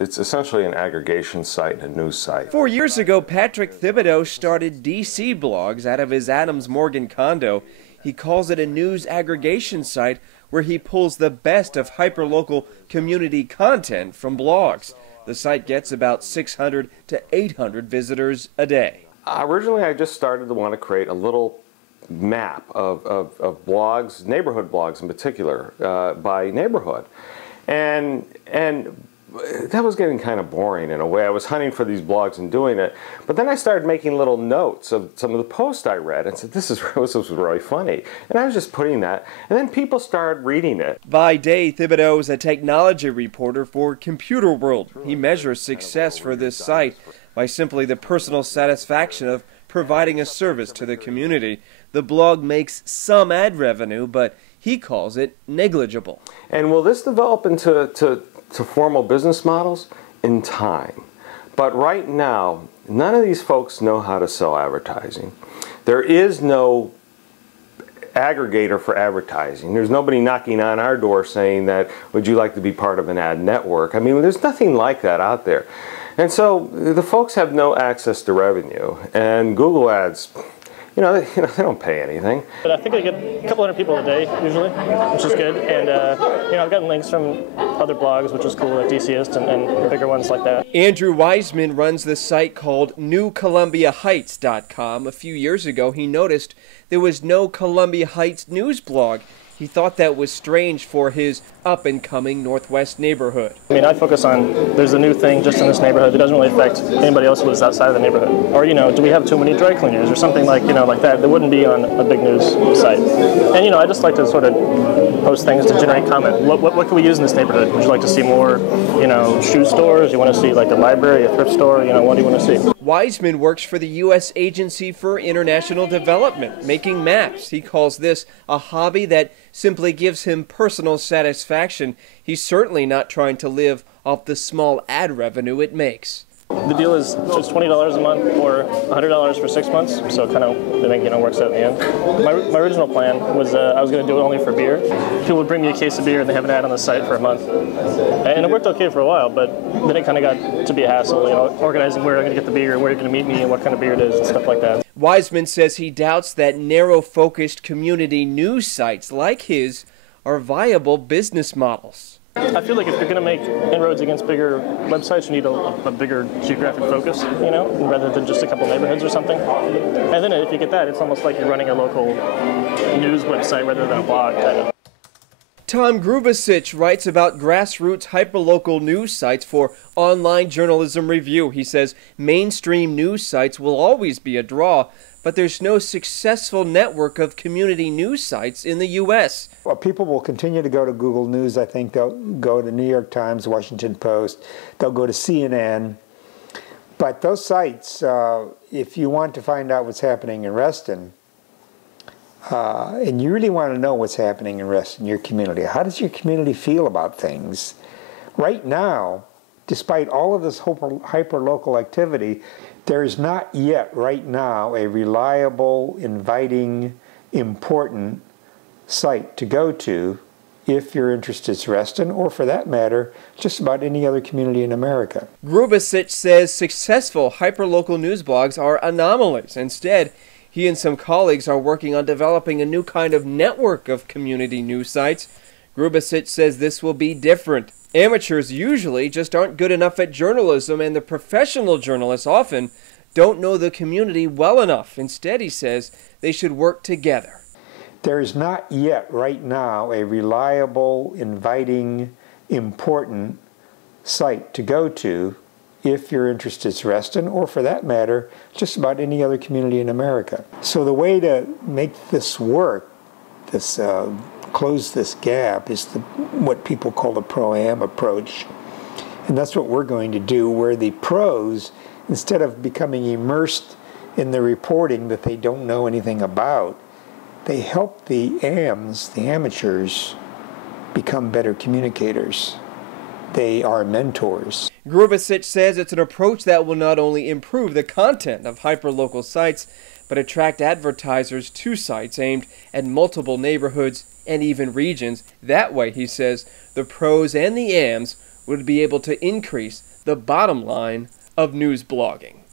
It's essentially an aggregation site and a news site. 4 years ago, Patrick Thibodeau started DC Blogs out of his Adams Morgan condo. He calls it a news aggregation site where he pulls the best of hyperlocal community content from blogs. The site gets about 600 to 800 visitors a day. Originally, I just started to want to create a little map of blogs, neighborhood blogs in particular, by neighborhood. And that was getting kind of boring in a way. I was hunting for these blogs and doing it. But then I started making little notes of some of the posts I read and said, this was really funny. And I was just putting that. And then people started reading it. By day, Thibodeau is a technology reporter for Computer World. He measures success for this site by simply the personal satisfaction of providing a service to the community. The blog makes some ad revenue, but he calls it negligible. And will this develop into formal business models? In time. But right now, none of these folks know how to sell advertising. There is no aggregator for advertising. There's nobody knocking on our door saying that, would you like to be part of an ad network? I mean, there's nothing like that out there. And so the folks have no access to revenue. And Google Ads, you know, they don't pay anything. But I think I get a couple hundred people a day usually, which is good. And you know, I've gotten links from other blogs, which is cool, like DCist and the bigger ones like that. Andrew Wiseman runs the site called NewColumbiaHeights.com. A few years ago, he noticed there was no Columbia Heights news blog. He thought that was strange for his up-and-coming Northwest neighborhood. I mean, I focus on, there's a new thing just in this neighborhood that doesn't really affect anybody else who lives outside of the neighborhood. Or, you know, do we have too many dry cleaners or something like, you know, like that wouldn't be on a big news site. And, you know, I just like to sort of post things to generate comment. What can we use in this neighborhood? Would you like to see more, you know, shoe stores? You want to see like a library, a thrift store? You know, what do you want to see? Wiseman works for the U.S. Agency for International Development, making maps. He calls this a hobby that simply gives him personal satisfaction. He's certainly not trying to live off the small ad revenue it makes. The deal is it's $20 a month or $100 for 6 months, so it kind of, I think, you know, works out in the end. My original plan was I was going to do it only for beer. People would bring me a case of beer and they have an ad on the site for a month. And it worked okay for a while, but then it kind of got to be a hassle, you know, organizing where I'm going to get the beer and where you're going to meet me and what kind of beer it is and stuff like that. Wiseman says he doubts that narrow-focused community news sites like his are viable business models. I feel like if you're going to make inroads against bigger websites, you need a bigger geographic focus, you know, rather than just a couple neighborhoods or something. And then if you get that, it's almost like you're running a local news website rather than a blog kind of. Tom Grubasich writes about grassroots hyperlocal news sites for Online Journalism Review. He says mainstream news sites will always be a draw, but there's no successful network of community news sites in the U.S. Well, people will continue to go to Google News. I think they'll go to New York Times, Washington Post, they'll go to CNN. But those sites, if you want to find out what's happening in Reston, and you really want to know what's happening in Reston, your community, how does your community feel about things? Right now, despite all of this hyper-local activity, there is not yet, right now, a reliable, inviting, important site to go to if your interest is Reston, or for that matter, just about any other community in America. Grubasich says successful hyperlocal news blogs are anomalies. Instead, he and some colleagues are working on developing a new kind of network of community news sites. Grubasich says this will be different. Amateurs usually just aren't good enough at journalism, and the professional journalists often don't know the community well enough. Instead, he says, they should work together. There is not yet, right now, a reliable, inviting, important site to go to if your interest is Reston, or for that matter, just about any other community in America. So the way to make this work, close this gap, is what people call the pro-am approach. And that's what we're going to do, where the pros, instead of becoming immersed in the reporting that they don't know anything about, they help the AMs, the amateurs, become better communicators. They are mentors. Grubasich says it's an approach that will not only improve the content of hyperlocal sites, but attract advertisers to sites aimed at multiple neighborhoods and even regions. That way, he says, the pros and the AMs would be able to increase the bottom line of news blogging.